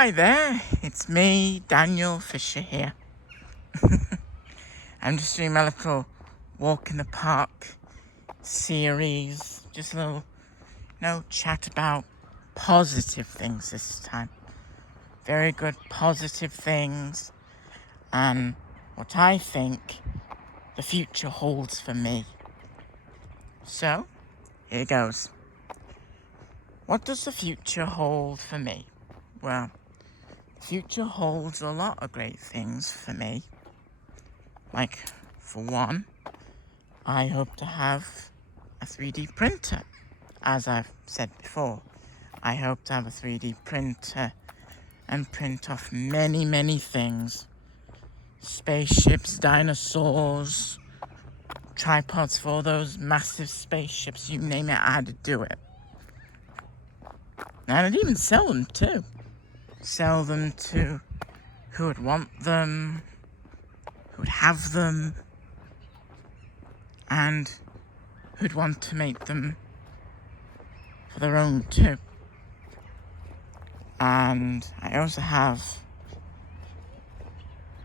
Hi there, it's me, Daniel Fisher here. I'm just doing my little walk in the park series, just a little, chat about positive things this time. Very good positive things, and what I think the future holds for me. So, here goes. What does the future hold for me? Well, the future holds a lot of great things for me. Like, for one, I hope to have a 3D printer. As I've said before, I hope to have a 3D printer and print off many, many things. Spaceships, dinosaurs, tripods for those massive spaceships, you name it, I'd do it. And I'd even sell them too. Sell them to who would want them, who would have them, and who'd want to make them for their own too. And I also have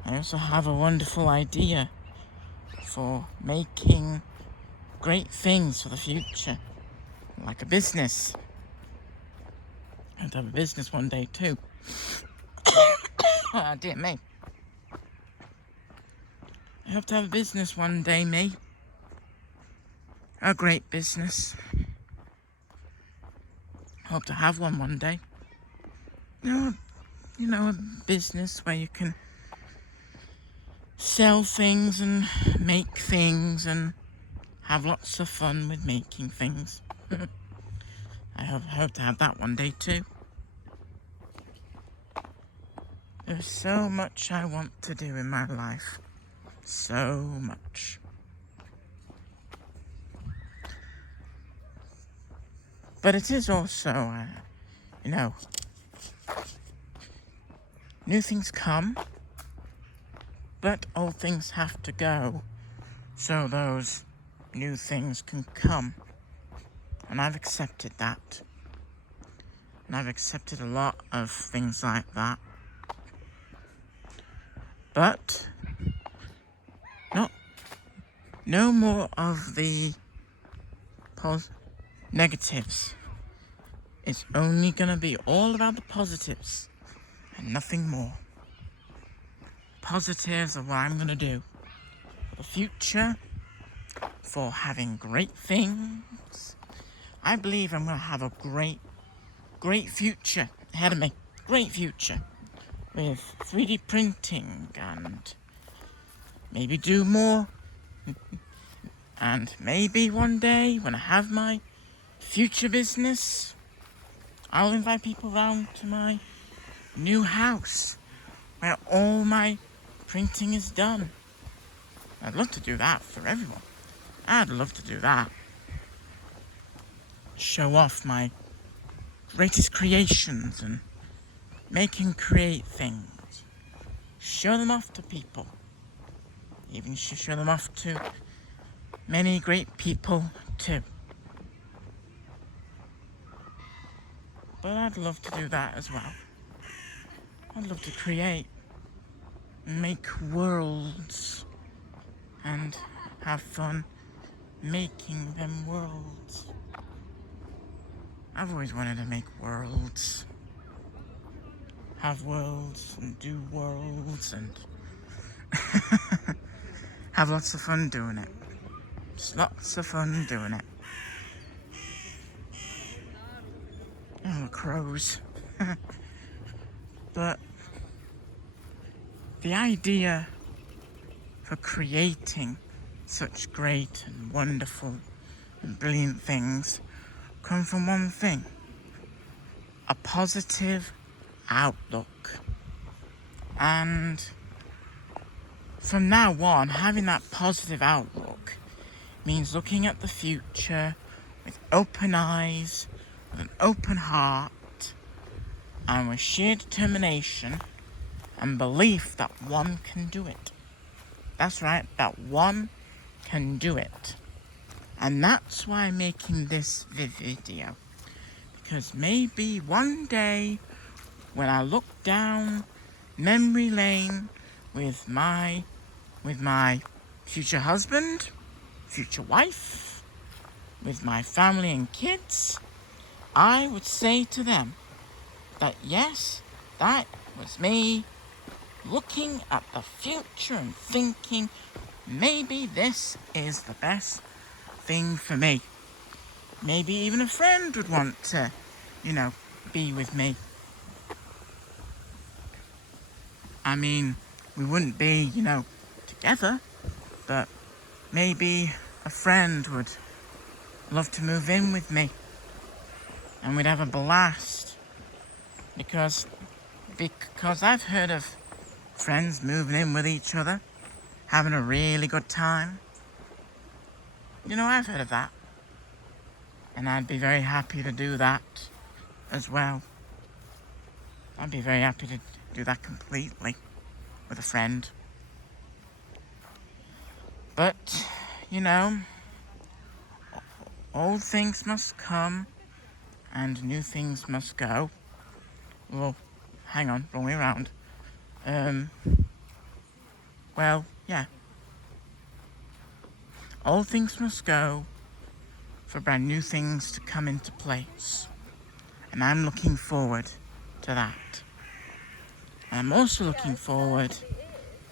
a wonderful idea for making great things for the future, like a business. I'd have a business one day too. Oh, dear me. I hope to have a business one day, me. A great business. Hope to have one day. A business where you can sell things and make things and have lots of fun with making things. I hope to have that one day too. There's so much I want to do in my life. So much. But it is also, new things come, but old things have to go, so those new things can come. And I've accepted that. And I've accepted a lot of things like that. But no more of the negatives. It's only gonna be all about the positives and nothing more. Positives are what I'm gonna do for the future, for having great things. I believe I'm gonna have a great future ahead of me. Great future with 3D printing and maybe do more. And maybe one day when I have my future business, I'll invite people round to my new house where all my printing is done. I'd love to do that for everyone. I'd love to do that. Show off my greatest creations and create things. Show them off to people. Even show them off to many great people too. But I'd love to do that as well. I'd love to create, make worlds, and have fun making them worlds. I've always wanted to make worlds. Have worlds and do worlds and have lots of fun doing it. Just lots of fun doing it. Oh, crows. But the idea for creating such great and wonderful and brilliant things come from one thing: a positive outlook. And from now on, having that positive outlook means looking at the future with open eyes, with an open heart, and with sheer determination and belief that one can do it. That's right, that one can do it. And that's why I'm making this video. Because maybe one day when I look down memory lane with my future husband, future wife, with my family and kids, I would say to them that yes, that was me looking at the future and thinking maybe this is the best thing for me. Maybe even a friend would want to, be with me. I mean, we wouldn't be, together, but maybe a friend would love to move in with me and we'd have a blast. Because I've heard of friends moving in with each other, having a really good time. I've heard of that. And I'd be very happy to do that as well. I'd be very happy to do that completely with a friend. But, old things must come and new things must go. Well, hang on, wrong way around. Well, yeah. Old things must go for brand new things to come into place. And I'm looking forward to that. And I'm also looking forward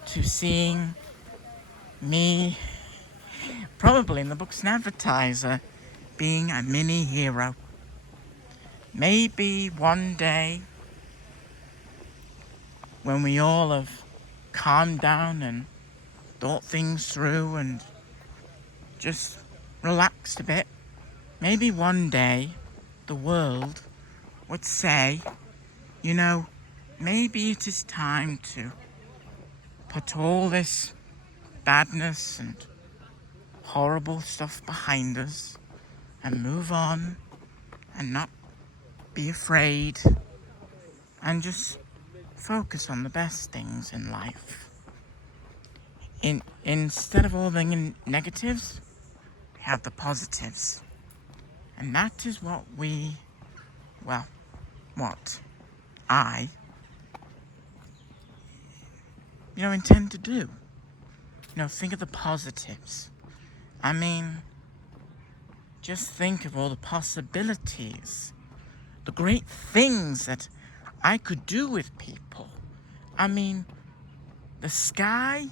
to seeing me, probably in the Books and Advertiser, being a mini hero. Maybe one day, when we all have calmed down and thought things through and just relaxed a bit, maybe one day the world would say, maybe it is time to put all this badness and horrible stuff behind us and move on and not be afraid and just focus on the best things in life. Instead of all the negatives, we have the positives. And that is what I intend to do. Think of the positives. I mean, just think of all the possibilities, the great things that I could do with people. I mean, the sky,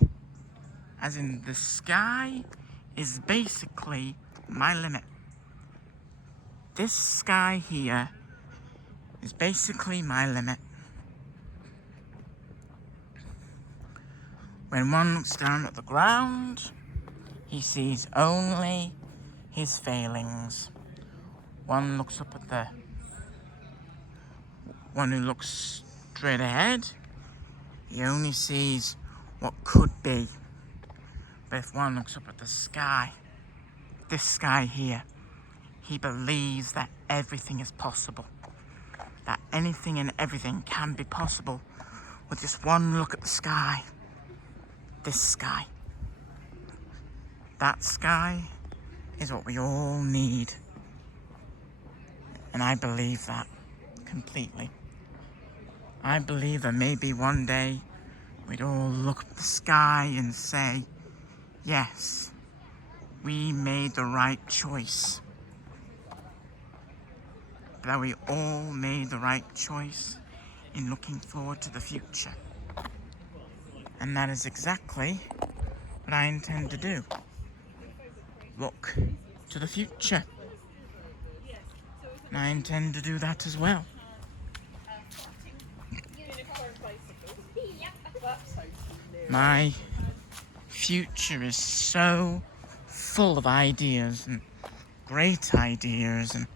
as in the sky, is basically my limit. This sky here is basically my limit. When one looks down at the ground, he sees only his failings. One looks up at the one who looks straight ahead, he only sees what could be. But if one looks up at the sky, this sky here, he believes that everything is possible. That anything and everything can be possible with just one look at the sky. This sky. That sky is what we all need. And I believe that completely. I believe that maybe one day we'd all look at the sky and say, yes, we made the right choice. That we all made the right choice in looking forward to the future. And that is exactly what I intend to do. Look to the future. And I intend to do that as well. My future is so full of ideas and great ideas and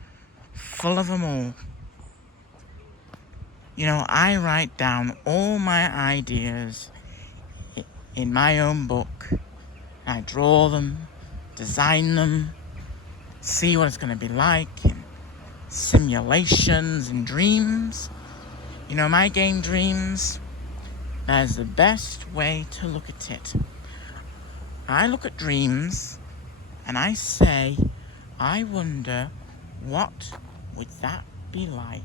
full of them all. I write down all my ideas in my own book. I draw them, design them, see what it's going to be like in simulations and dreams. My game Dreams, that is the best way to look at it. I look at dreams and I say, I wonder what would that be like?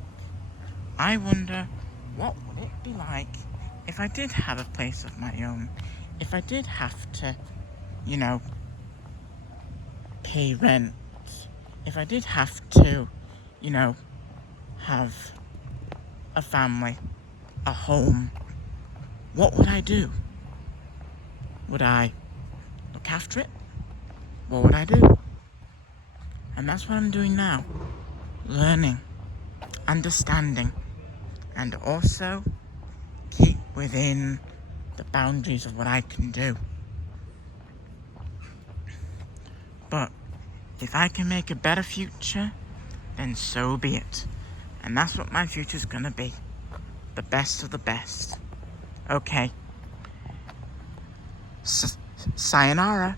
I wonder what would it be like if I did have a place of my own? If I did have to, you know, pay rent? If I did have to, you know, have a family, a home, what would I do? Would I look after it? What would I do? And that's what I'm doing now. Learning, understanding, and also keep within the boundaries of what I can do. But if I can make a better future, then so be it. And that's what my future's gonna be. The best of the best. Okay. Sayonara.